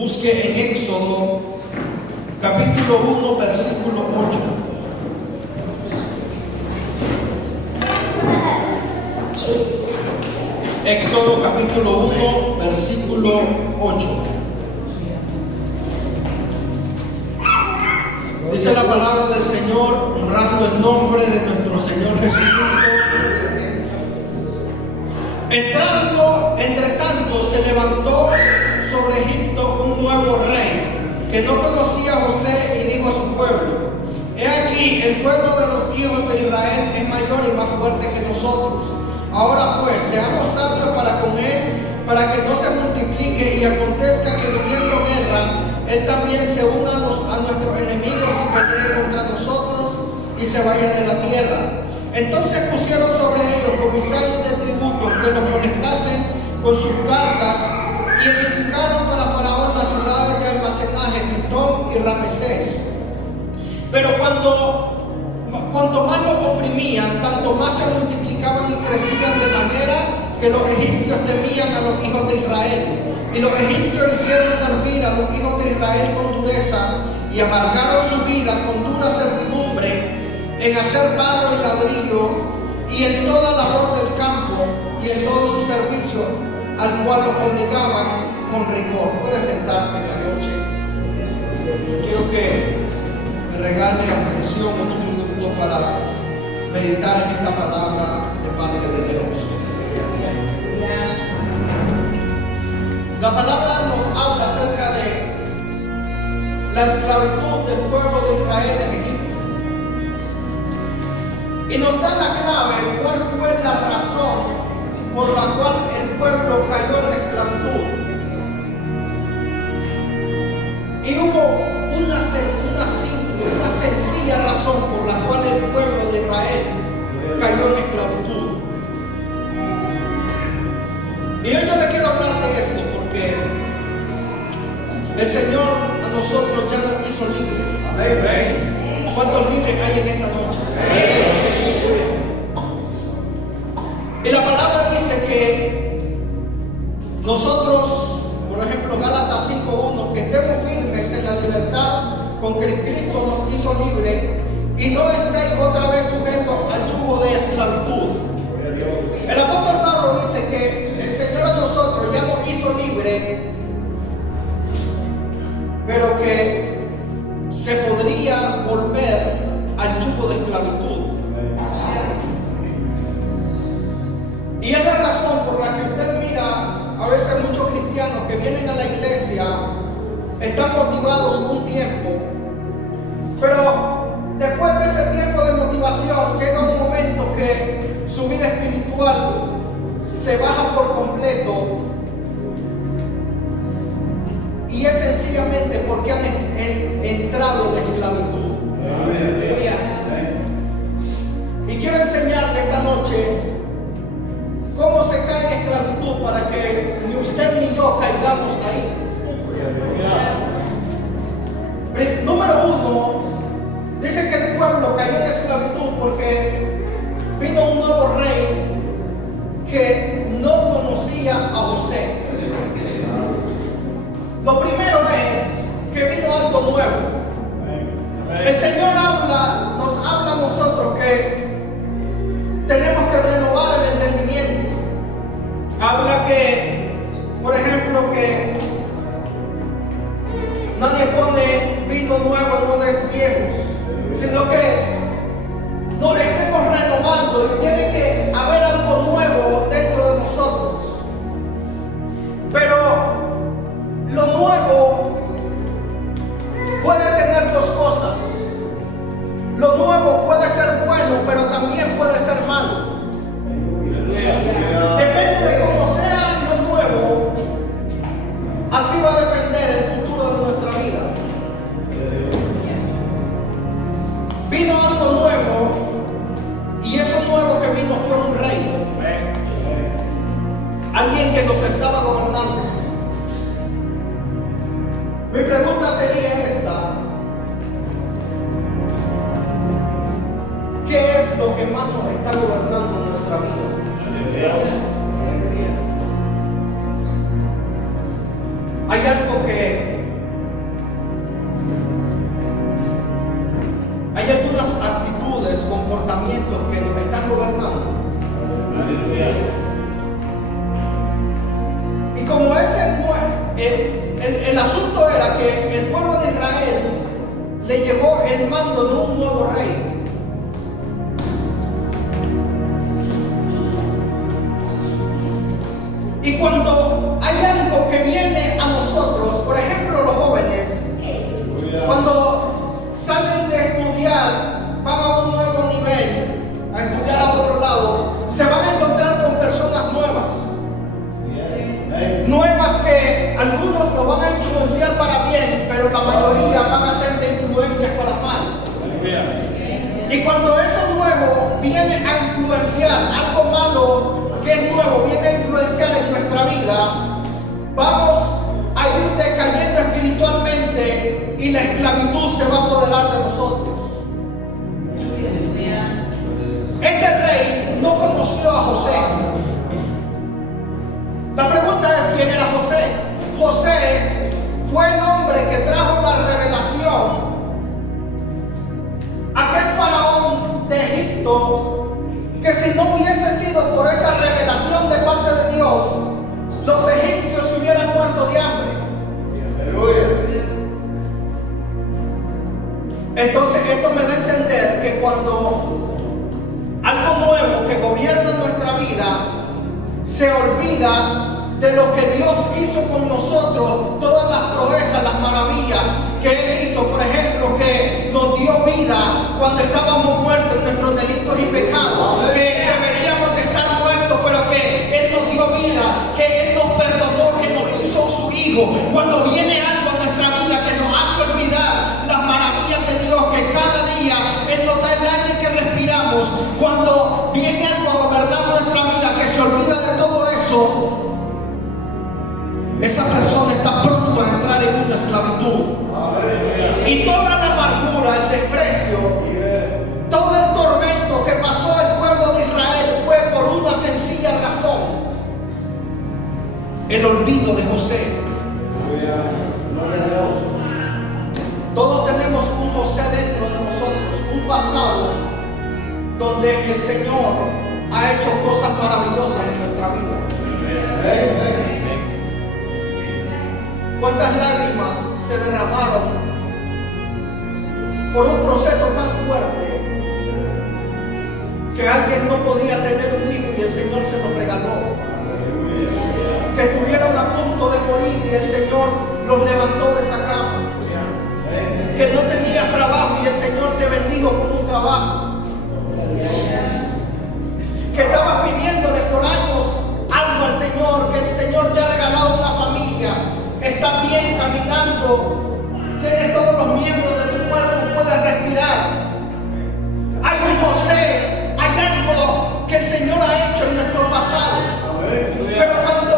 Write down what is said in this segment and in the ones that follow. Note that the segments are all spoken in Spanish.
Busque en Éxodo capítulo 1 versículo 8. Éxodo capítulo 1 versículo 8. Dice la palabra del Señor, honrando el nombre de nuestro Señor Jesucristo. Entrando, entre tanto, se levantó sobre Egipto un nuevo rey que no conocía a José y dijo a su pueblo: he aquí, el pueblo de los hijos de Israel es mayor y más fuerte que nosotros. Ahora pues, seamos sabios para con él, para que no se multiplique y acontezca que viniendo guerra, él también se una a nuestros enemigos y pelee contra nosotros y se vaya de la tierra. Entonces pusieron sobre ellos comisarios de tributos que los molestasen con sus cargas y edificaron para Faraón las ciudades de almacenaje, Pitón y Ramesés. Pero cuanto más los oprimían, tanto más se multiplicaban y crecían, de manera que los egipcios temían a los hijos de Israel. Y los egipcios hicieron servir a los hijos de Israel con dureza y amargaron su vida con dura servidumbre en hacer barro y ladrillo y en toda labor del campo y en todo su servicio, al cual los obligaban con rigor. Puede sentarse en la noche. Quiero que me regale atención unos minutos para meditar en esta palabra de parte de Dios. La palabra nos habla acerca de la esclavitud del pueblo de Israel en Egipto. Y nos da la clave cuál fue la razón por la cual el pueblo cayó en la esclavitud. Y hubo una sencilla razón por la cual el pueblo de Israel cayó en esclavitud. Y hoy yo le quiero hablar de esto porque el Señor a nosotros ya nos hizo libres. Amén. ¿Cuántos libres hay en esta noche? Amén. Y la palabra dice que nosotros, por ejemplo, Gálatas 5:1, que estemos firmes en la libertad con que Cristo nos hizo libres y no estén otra vez sujetos al yugo de esclavitud. El apóstol Pablo dice que el Señor a nosotros ya nos hizo libres, pero que se podría volver al yugo de esclavitud. Y es la razón por la que usted mira a veces muchos cristianos que vienen a la iglesia, están motivados un tiempo, pero después de ese tiempo de motivación llega un momento que su vida espiritual se baja por completo, y es sencillamente porque han entrado en esclavitud. Y quiero enseñarle esta noche cómo se cae en esclavitud para que ni usted ni yo caigamos ahí. Número 1, dice que el pueblo cayó en esclavitud porque vino un nuevo rey que no conocía a José. Lo primero es que vino algo nuevo. El Señor nos habla a nosotros que tenemos que renovar el entendimiento. Habla que, por ejemplo, que nadie pone vino nuevo en odres viejos, sino que nos estemos renovando y tiene que haber algo nuevo dentro de nosotros. Pero lo nuevo puede tener dos cosas. Lo nuevo puede ser bueno, pero también puede ser malo. Depende de cómo sea lo nuevo, así va a depender el futuro de nuestra vida. Vino algo nuevo, y eso nuevo que vino fue un rey, alguien que nos estaba gobernando. Mi pregunta sería esta: ¿qué es lo que más nos está gobernando en nuestra vida? Hay algo asunto era que el pueblo de Israel le llegó el mando de un nuevo rey. Y cuando hay algo que viene a nosotros, por ejemplo los jóvenes, cuando salen de estudiar, van a un nuevo nivel, a estudiar a otro lado, se van a encontrar con personas nuevas. Nuevas que algunos lo van a influenciar para bien, pero la mayoría van a ser de influencias para mal. Y cuando eso nuevo viene a influenciar algo malo, que es nuevo, viene a influenciar en nuestra vida, vamos a ir decayendo espiritualmente y la esclavitud se va a apoderar de nosotros. Este rey no conoció a José. La pregunta es: ¿quién era José? José fue el hombre que trajo la revelación. Aquel faraón de Egipto, que si no hubiese sido por esa revelación de parte de Dios, los egipcios se hubieran muerto de hambre. Entonces esto me da a entender que cuando algo nuevo que gobierna nuestra vida se olvida de lo que Dios hizo con nosotros, todas las proezas, las maravillas que Él hizo, por ejemplo, que nos dio vida cuando estábamos muertos en nuestros delitos y pecados, que deberíamos de estar muertos, pero que Él nos dio vida, que Él nos perdonó, que nos hizo su Hijo. Cuando viene algo a nuestra vida que nos hace olvidar las maravillas de Dios, que cada día Él nos da el aire que respiramos, cuando viene algo a gobernar nuestra vida que se olvida de todo eso, esa persona está pronto a entrar en una esclavitud. Y toda la amargura, el desprecio, todo el tormento que pasó el pueblo de Israel fue por una sencilla razón: el olvido de José. Todos tenemos un José dentro de nosotros, un pasado donde el Señor ha hecho cosas maravillosas en nuestra vida. ¿Cuántas lágrimas se derramaron por un proceso tan fuerte que alguien no podía tener un hijo y el Señor se lo regaló? Que estuvieron a punto de morir y el Señor los levantó de esa cama. Que no tenía trabajo y el Señor te bendijo con un trabajo. Que estabas pidiéndole por años algo al Señor, que el Señor te ha regalado una familia. Estás bien caminando, tienes todos los miembros de tu cuerpo, puedes respirar. Hay un José, hay algo que el Señor ha hecho en nuestro pasado. Pero cuando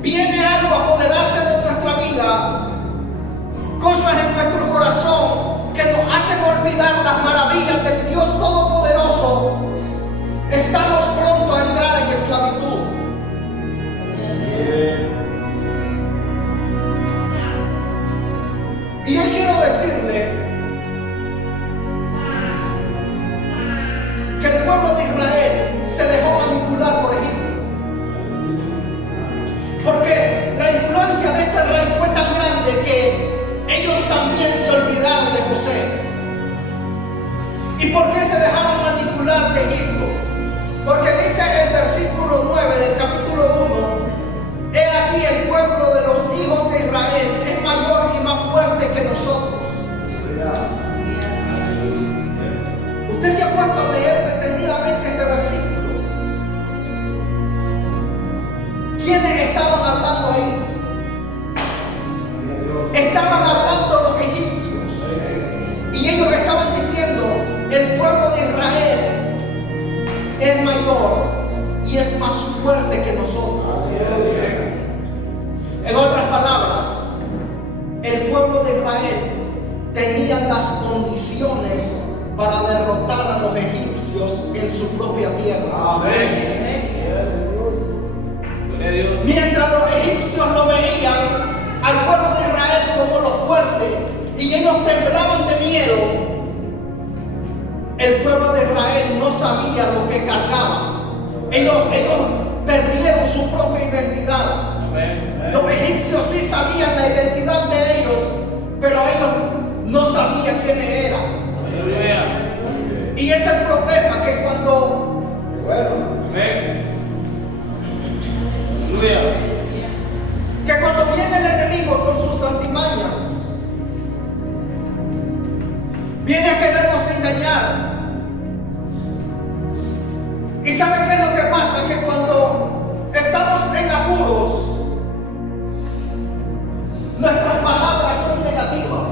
viene algo a apoderarse de nuestra vida, cosas en nuestro corazón que nos hacen olvidar las maravillas del Dios Todopoderoso, estamos pronto a entrar en esclavitud. Y yo quiero decirle que el pueblo de Israel se dejó manipular por Egipto, porque la influencia de este rey fue tan grande que ellos también se olvidaron de José. ¿Y por qué se dejaron manipular de Egipto? Porque dice el versículo 9 del capítulo 1: he aquí el pueblo de los hijos de Israel es mayor y más fuerte que nosotros. Usted se ha puesto a leer detenidamente este versículo. ¿Quiénes estaban hablando ahí? Estaban hablando los egipcios. Y ellos estaban diciendo: el pueblo de Israel es mayor y es más fuerte que nosotros. En otras palabras, el pueblo de Israel tenía las condiciones para derrotar a los egipcios en su propia tierra. Mientras los egipcios lo veían al pueblo de Israel como lo fuerte y ellos temblaban de miedo, el pueblo de Israel no sabía lo que cargaba. Ellos perdieron su propia identidad. Los egipcios sí sabían la identidad de ellos, pero ellos no sabían quiénes eran. Y ese es el problema, que cuando viene el enemigo con sus artimañas, viene a querernos engañar. ¿Y saben qué es lo que pasa? Que cuando estamos en apuros, nuestras palabras son negativas.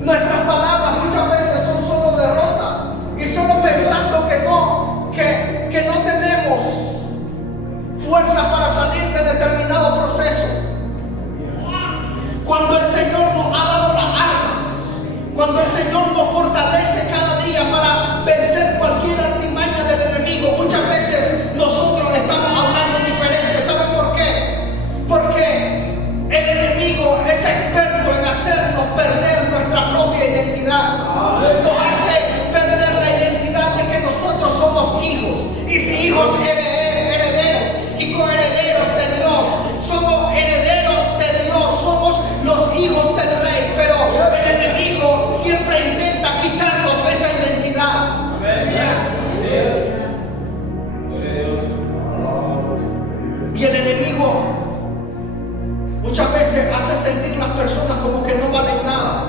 Nuestras palabras muchas veces son solo derrota y solo pensando que no tenemos fuerza para salir de determinado proceso. Cuando el Señor nos ha dado las armas, cuando el Señor nos fortalece cada día para vencer cualquier artimaña del enemigo, muchas veces nosotros estamos hablando diferente. ¿Saben por qué? Porque el enemigo es experto en hacernos perder nuestra propia identidad. Nos hace perder la identidad de que nosotros somos hijos. Y si hijos, herederos y coherederos de Dios. Somos herederos de Dios. Somos los hijos del Rey. Pero el enemigo siempre intenta quitarnos esa identidad. Y el enemigo muchas veces hace sentir las personas como que no valen nada,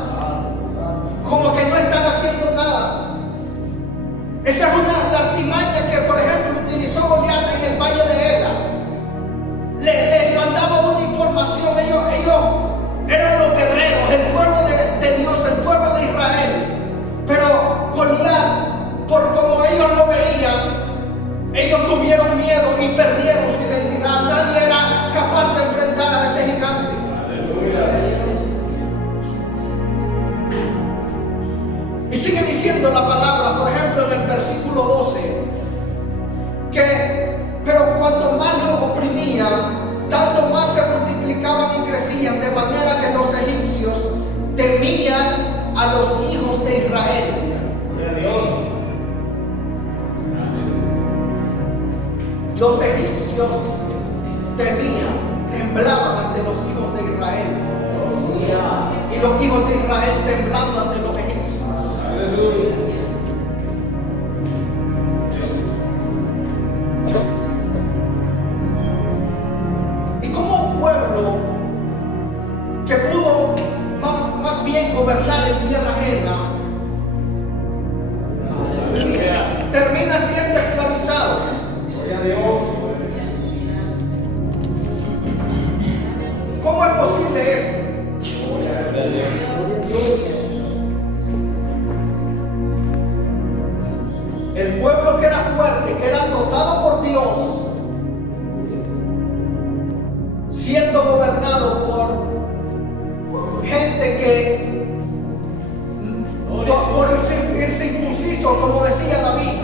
como que no están haciendo nada. Esa es la artimaña que, por ejemplo, utilizó Goliat en el valle de Ela. Les mandaba una información. Ellos eran los guerreros, el pueblo de Dios, el pueblo de Israel. Pero Goliat, por como ellos lo veían, ellos tuvieron miedo y perdieron su identidad. Nadie era capaz de enfrentar a ese gigante. Y sigue diciendo la palabra, por ejemplo, en el versículo 12, pero cuanto más los oprimían, tanto más se multiplicaban y crecían, de manera que los egipcios temían a los hijos de Israel. Los egipcios temblaban ante los hijos de Israel. Y los hijos de Israel temblando ante los egipcios. Y como un pueblo que pudo más bien gobernar en tierra ajena, termina siendo esclavizado. ¿Cómo es posible eso? El pueblo que era fuerte, que era dotado por Dios, siendo gobernado por gente que, por el circunciso, como decía David.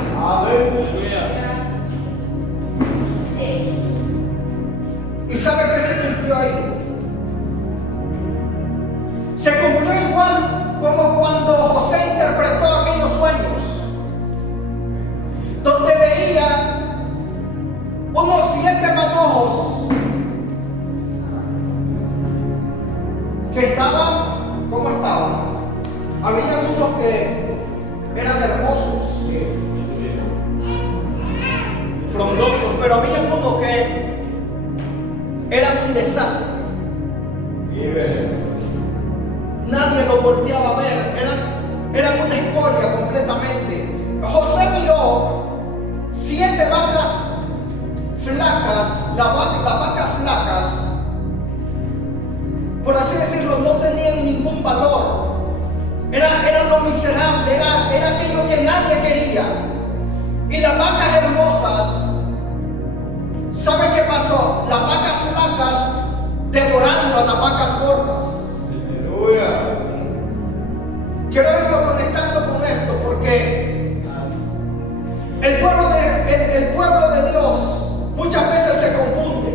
¿Y sabe qué se cumplió ahí? Se cumplió igual como cuando José interpretó aquellos sueños, donde veía unos 7 manojos que estaban, ¿cómo estaban? Había unos que eran hermosos, frondosos, pero había unos que eran un desastre. Nadie lo volteaba a ver, eran una escoria completamente. José miró 7 vacas flacas, las vacas flacas, por así decirlo, no tenían ningún valor. Era lo miserable, era aquello que nadie quería. Y las vacas hermosas, ¿sabe qué pasó? Las vacas flacas devorando a las vacas gordas. Quiero irlo conectando con esto porque el pueblo de Dios muchas veces se confunde.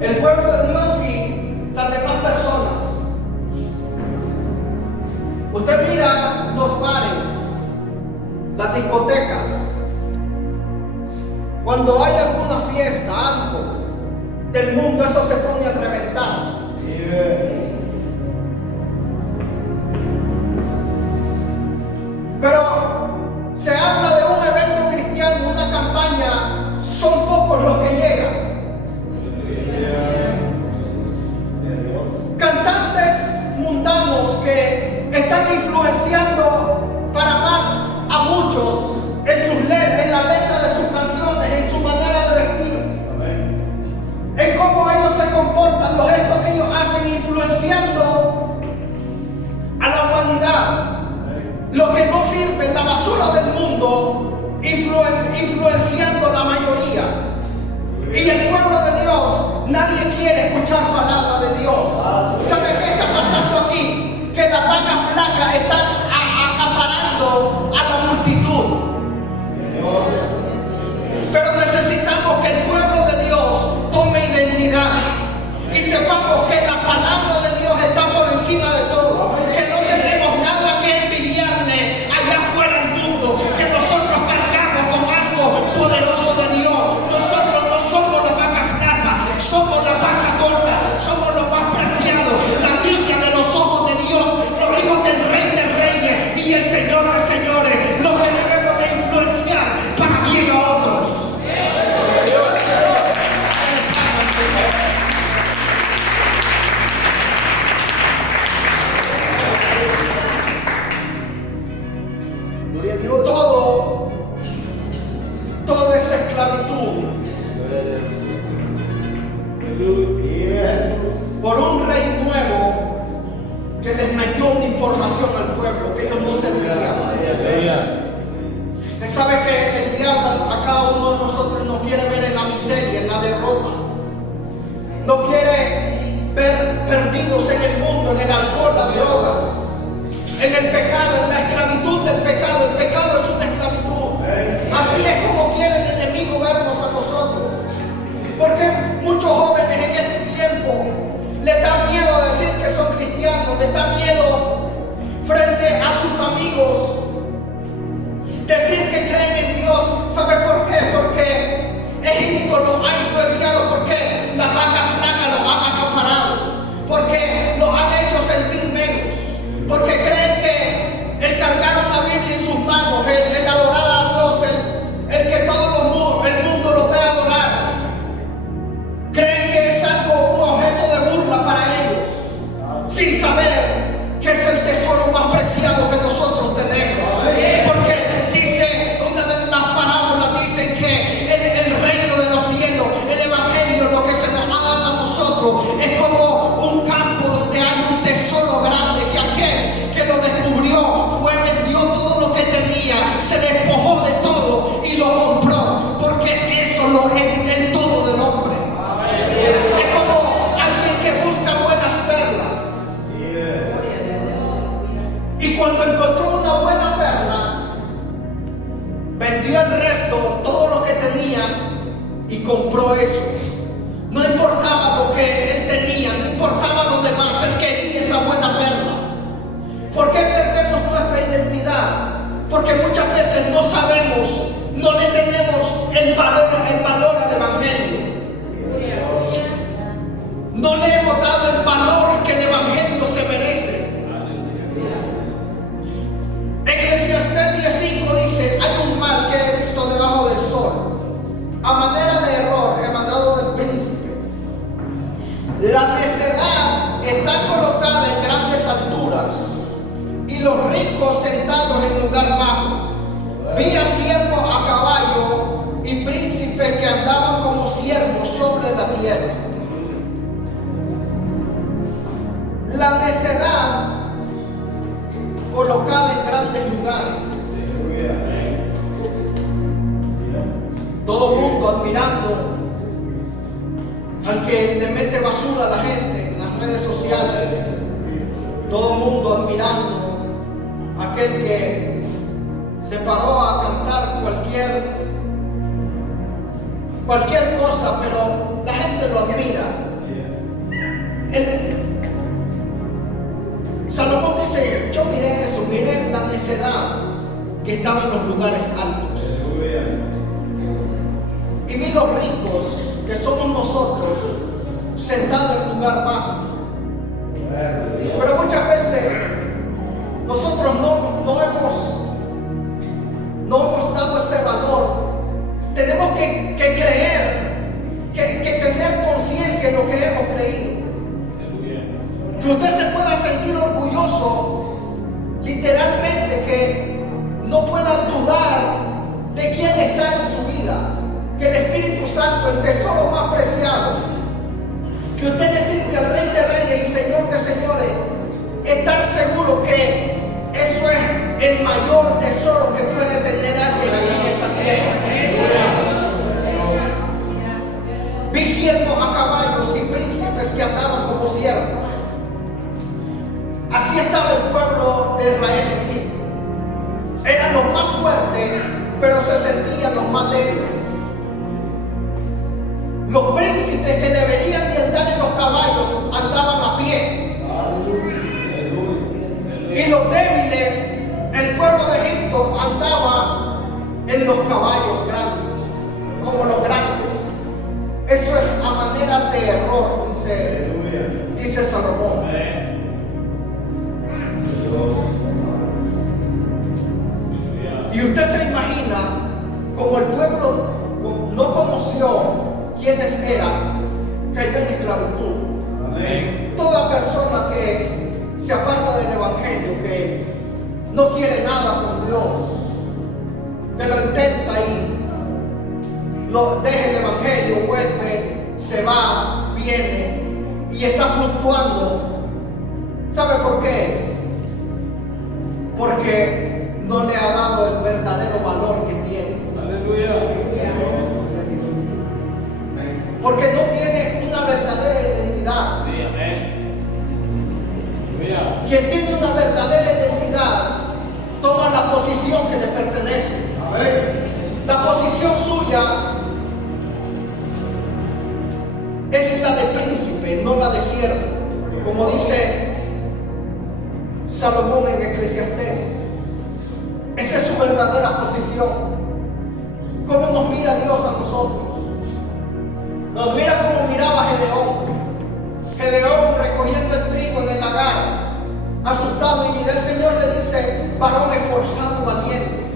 El pueblo de Dios y las demás personas. Usted mira los bares, las discotecas. Cuando hay alguna fiesta, algo, del mundo, eso se pone a reventar. Pero se habla de un evento cristiano, una campaña, son pocos los que llegan. Cantantes mundanos que están influenciando para amar a muchos en la letra de sus canciones, en su manera de vestir, en cómo ellos se comportan, los gestos que ellos hacen, influenciando a la humanidad. Lo que no sirve, la basura del mundo, influenciando la mayoría. Y el pueblo de Dios, nadie quiere escuchar palabra de Dios. ¿Sabe qué está pasando aquí? Que las vacas flacas están acaparando a la multitud. Pero necesitamos que el pueblo de Dios tome identidad y sepamos que la palabra de Dios está por encima de todo, que no tenemos nada que envidiarle allá afuera al mundo, que nosotros cargamos con algo poderoso de Dios. Nosotros no somos la vaca flaca, somos la vaca gorda, somos los más preciados, la niña de los ojos de Dios, los hijos del Rey de Reyes y el Señor de Señores, lo que debemos de influenciar para bien a otros. Todo es esclavitud por un rey nuevo que les metió una información al pueblo que ellos no servían. ¿Sabe que el diablo a cada uno de nosotros nos quiere ver en la miseria, en la derrota? Nos quiere ver perdidos en el mundo, en el alcohol, las drogas, en el pecado, en la esclavitud del pecado. El pecado es una esclavitud. Así es como quiere el enemigo vernos a nosotros. Porque muchos jóvenes en este tiempo les da miedo decir que son cristianos, les da miedo frente a sus amigos decir que creen en Dios. ¿Sabe por qué? Porque Egipto los ha influenciado, porque las vacas flacas los han acaparado, porque los han hecho sentir menos, porque creen que el cargar una Biblia en sus manos, el adorar a Dios, el que todo el mundo lo puede adorar, creen que es algo, un objeto de burla para ellos, sin saber que es el tesoro más preciado que nosotros tenemos. Porque dice, una de las parábolas dicen que el reino de los cielos, el evangelio, lo que se nos ha dado a nosotros, es como un campo donde hay un tesoro grande, que aquel que lo descubrió vendió todo lo que tenía, se despojó de todo y lo compró, porque eso lo es el todo del hombre. Es como alguien que busca buenas perlas, y cuando encontró una buena perla, vendió el resto, todo lo que tenía, y compró eso. No importaba lo que él tenía, no importaba lo demás, él quería esa buena perla. ¿Por qué perdemos nuestra identidad? Porque muchas veces no sabemos, no le tenemos el valor al evangelio. No le hemos dado el valor que el evangelio se merece. Eclesiastés 10:5 dice: hay un mal que he visto debajo del sol, a manera de error emanado del príncipe. La necedad está colocada en grandes alturas, y los ricos sentados en lugar bajo. Vi a siervos a caballo y príncipes que andaban como siervos sobre la tierra. La necedad colocada en grandes lugares. Todo el mundo admirando al que le mete basura a la gente en las redes sociales. Todo el mundo admirando a aquel que se paró a cantar cualquier cosa, pero la gente lo admira. Salomón dice: yo miré eso, miré la necedad que estaba en los lugares altos, y vi los ricos, que somos nosotros, sentado en lugar bajo. Pero muchas veces nosotros no hemos dado ese valor. Tenemos que creer, que tener conciencia en lo que hemos creído. Que usted se pueda sentir orgulloso, literalmente, que no pueda dudar de quién está en su vida. Que el Espíritu Santo, el tesoro más preciado, que usted le sirve al Rey de Reyes y Señor de Señores, estar seguro que eso es el mayor tesoro que puede tener alguien aquí en esta tierra. Vi siervos a caballos y príncipes que andaban como siervos. Así estaba el pueblo de Israel en Egipto. Eran los más fuertes, pero se sentían los más débiles. Los príncipes que deberían de andar en los caballos andaban a pie. Y los débiles, el pueblo de Egipto, andaba en los caballos grandes, como los grandes. Eso es a manera de error, dice Salomón. Y usted se imagina, como el pueblo no conoció quiénes eran, cayó en esclavitud. Amén. Toda persona que se aparta del Evangelio, que no quiere nada con Dios, que lo intenta y lo deja el Evangelio, vuelve, se va, viene y está fluctuando. ¿Sabe por qué? Porque no le ha dado el verdadero valor que tiene. Aleluya. Porque no tiene una verdadera identidad. Sí, amén. Quien tiene una verdadera identidad toma la posición que le pertenece. Amén. La posición suya es la de príncipe, no la de siervo, como dice Salomón en Eclesiastés. Esa es su verdadera posición. ¿Cómo nos mira Dios a nosotros? Nos mira como miraba a Gedeón. Gedeón recogiendo el trigo en el lagar, asustado, y el Señor le dice: varón esforzado y valiente.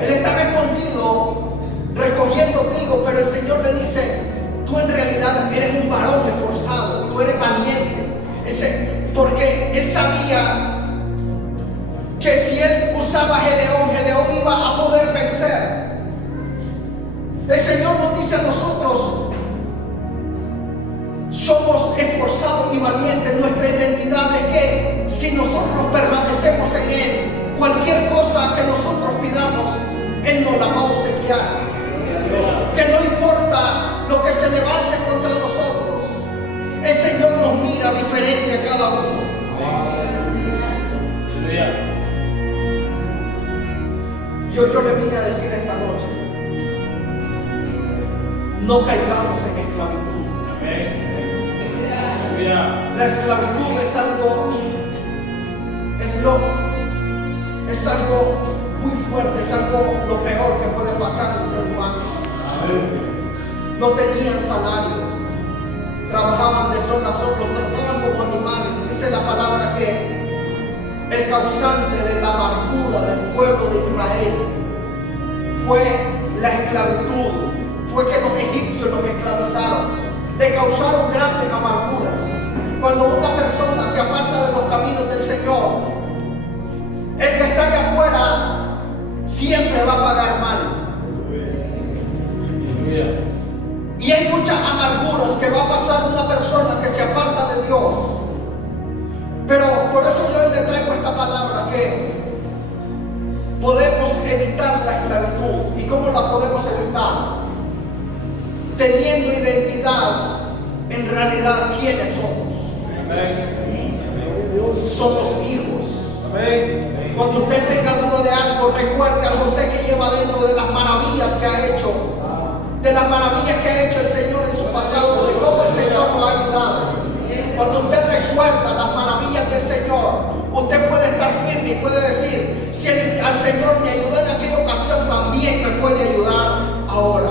Él estaba escondido recogiendo trigo, pero el Señor le dice: tú en realidad eres un varón esforzado, tú eres valiente. Porque él sabía que si él usaba a Gedeón iba a poder vencer. El Señor nos dice a nosotros: somos esforzados y valientes. Nuestra identidad es que si nosotros permanecemos en Él, cualquier cosa que nosotros pidamos, Él nos la va a obsequiar. Que no importa lo que se levante contra nosotros, el Señor nos mira diferente a cada uno. Yo le vine a decir esta noche: no caigamos en esclavitud. La esclavitud es algo muy fuerte, es algo lo peor que puede pasar en el ser humano. No tenían salario, trabajaban de sol a sol, los trataban como animales. Dice la palabra que el causante de la amargura del pueblo de Israel fue la esclavitud, fue que los egipcios los esclavizaron, le causaron grandes amarguras. Cuando una persona se aparta de los caminos del Señor, el que está allá afuera siempre va a pagar mal. Y hay muchas amarguras que va a pasar una persona que se aparta de Dios. Pero por eso yo hoy le traigo esta palabra, que podemos evitar la esclavitud. ¿Y cómo la podemos evitar? Teniendo identidad en realidad quiénes somos. Somos hijos. Cuando usted tenga duda de algo, recuerde a José, que lleva dentro de las maravillas que ha hecho, de las maravillas que ha hecho el Señor en su pasado, de cómo el Señor lo ha ayudado. Cuando usted recuerda las maravillas del Señor, usted puede estar firme y puede decir: si al Señor me ayudó en aquella ocasión, también me puede ayudar ahora.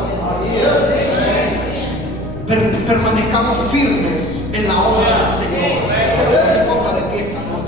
Pero permanezcamos firmes en la obra del Señor. Pero no se ponga de pie esta noche.